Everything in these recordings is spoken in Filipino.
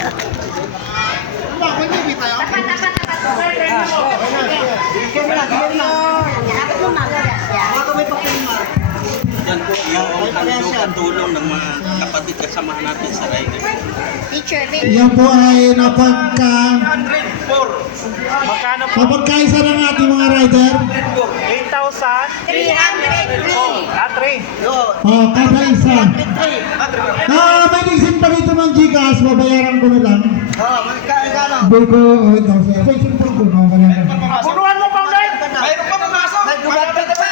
Yan po yung tulong ng mga kapatid kasamahan natin sa rider. Teacher, Yan po ay napagkaisa ng ating mga rider. 303. Kada isa. May isip pa dito ng Gcash, babayaran ko na lang. Buko, ito. Sa isip po ko, babayaran. Punuan mo, Pauday! Mayroon pa pumasok! May dumating ka pa!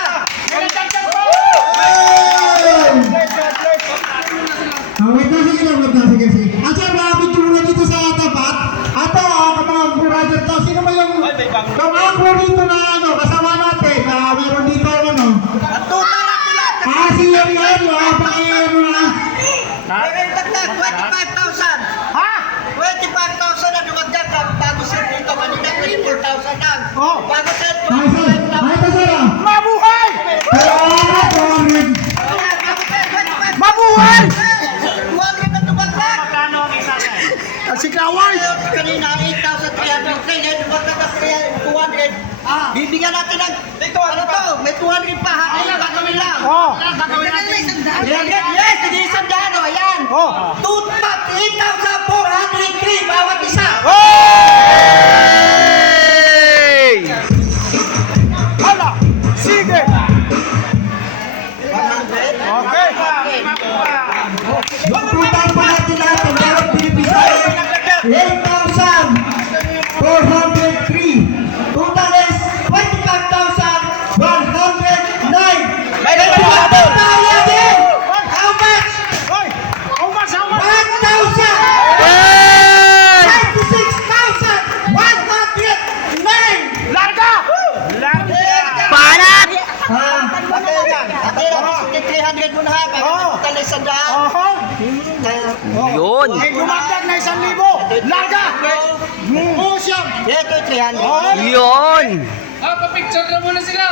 Wait na, sige lang, sige. At sir, maabit yung muna dito sa tapat. Ato, mga rider to. Sino ba yung kamangko dito na kasama natin? Meron dito si Yan, pakiyan mo na. Mayroon tagtag, 25,000! Ha? 25,000 na dumagdag bago sir dito. Kanina 24,000 lang. Oh. Bago sir, Ay, sir. Ay, ito, sir. Mabuhay! Mabuhay! 200 na dumagdag! Magkano ang isa niya? Si Kaway! Kanina 8,300. Ngayon, dumagdag na 200. Bibigyan natin ng, ano to, may 200 pa. Ayan, gagawin lang. Oh. Gagawin natin. Yes, hindi isang dano. Ayan. Oh. 8,403 bawat isa. Hey! Hala! Sige! Okay. Yung total pa natin lahat ang bawat Pilipino ay 8,403. Total is 25,109. May Total tayo din! How much? Hoy! How much? 1,000! 26,109! Larga! Larga! Panat! Ah, Ate, 300 mo na ha. Total is 100. Yun! Ay, lumagdag na 1,000! Larga! Pusyam! Ito 300. Yun! Papicture na muna sila.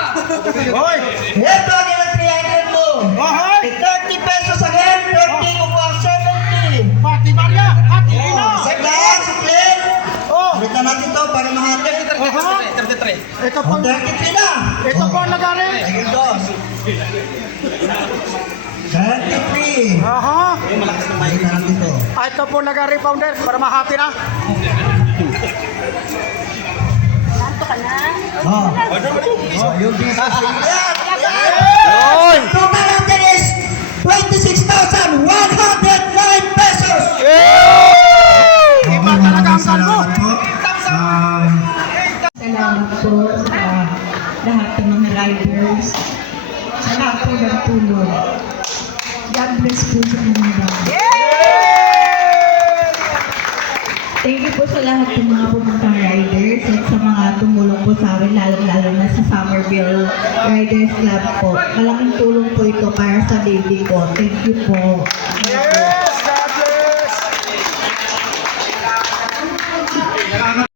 Hoy! Ito ang 300 mo. Hoy! 30 pesos again. 30 o 70. Pati Maria! Pati Ina! Saglit, saglit. Oh! Ulitan natin to para mahati. Ito po, 33 na. ito po ang lagari! Ayun dos. 33. Aha! Ulitan natin to. Ito po ang lagari, founder, para mahati na. oh. Yung visa sa iyo. Yun! Total natin is 26,109 pesos. Iba talaga ang salmo! Salamat po sa lahat ng mga riders. Sa lahat po ng tulong. God bless po sa inyong lahat. Thank you po sa lahat ng mga pumuntang riders at sa mga tumulong po sa amin, lalo na sa Somerville Riders Club po. Malaking tulong po ito para sa baby ko. Thank you po.